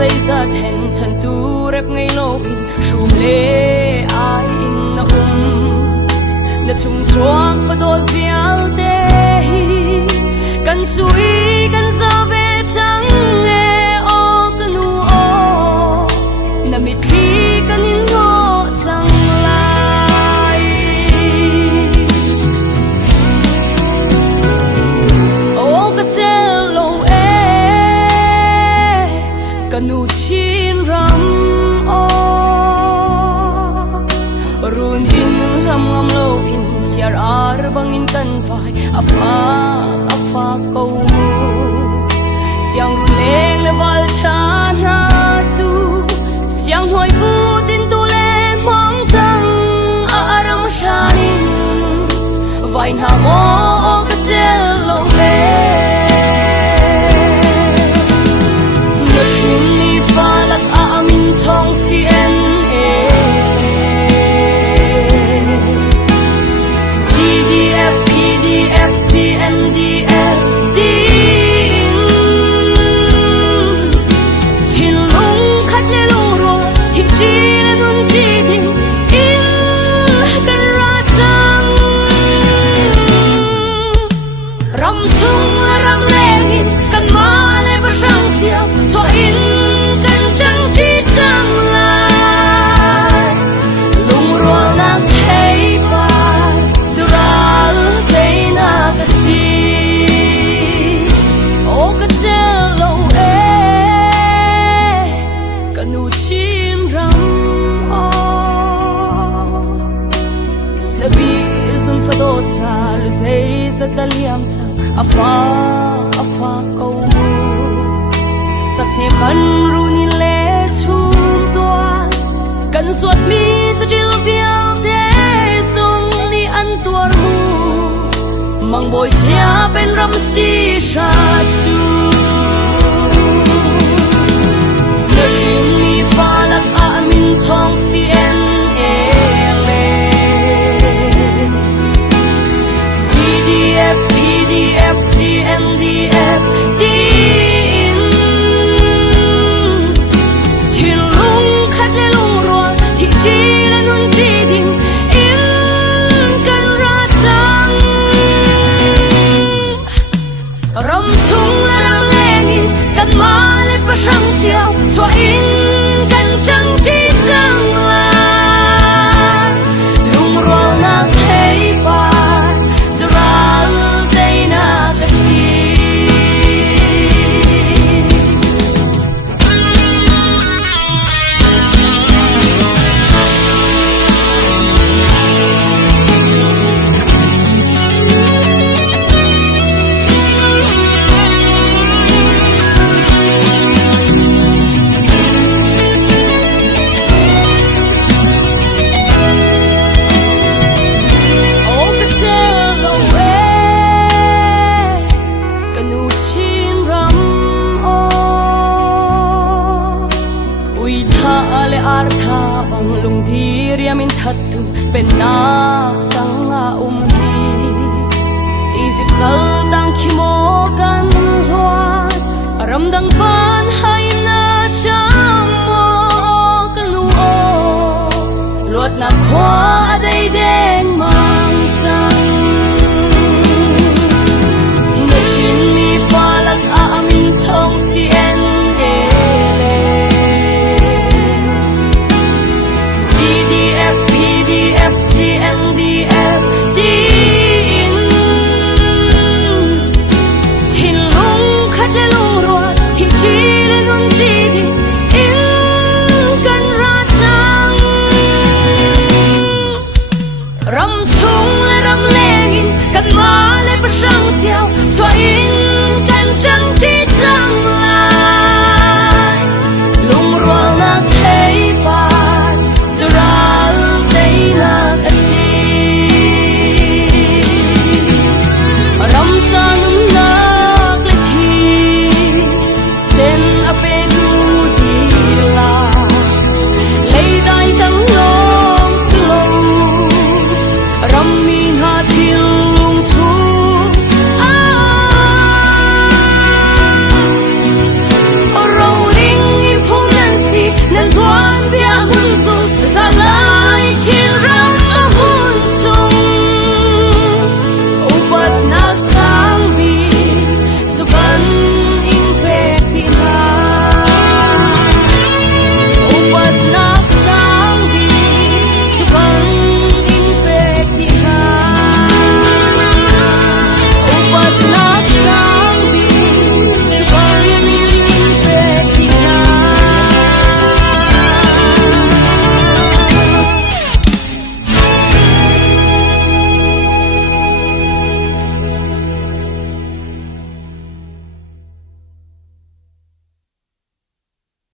dây ra thèn chân tu rep ngay lâu in shum le ai in na na chung chuang fa do vial te kan sui kan za ve chang e o kanu o na mi thi kan in no chang lai o ka tel lo e kanu chin ram o run in lam ngam lo in siar ar bang in kan vai afa ko siang ru leng le wal chana chu siang hoi bu tin tu le mong tang aram shanin vai na mo ka chel lo le na shin ni fa lak a min chong si en CDF, PDF, CNDF, din Thin lung khát lê lung ruộng Thì chi lê nun chi đình In cần ra chăng Ram chung ram lê nghìn Cần ma lê bà sang chiều Cho in cần chẳng chi chăng lại Lung ruộng nàng thấy bà Chu ra thấy na cái gì ô cái chel lâu e cái nụ chim răng o na bi zun fa dot na lu sei za ta liam cha afa câu sắc thêm kan ru ni le chum tua kan suat mi sa chil vial te song ni an tuar mu mang boy sia bên ram si sha chu na shin mi fa lak a min chong si en ele CDF PDF CNDF din Thin lung khát lê lung ruộng Thì chi lê nun chi đình In cần ra chăng Ram chung ram lê nghìn Cần ma lê bà sang chiều Cho in cần chẳng chi chăng là Lung ruộng nàng thấy bà Giờ ra đây na cái gì lung thi riam in that tu pen na tang a hi Egypt sal tang khimo kan hwa ram dang van hai na sham mo kan o lot na khwa dai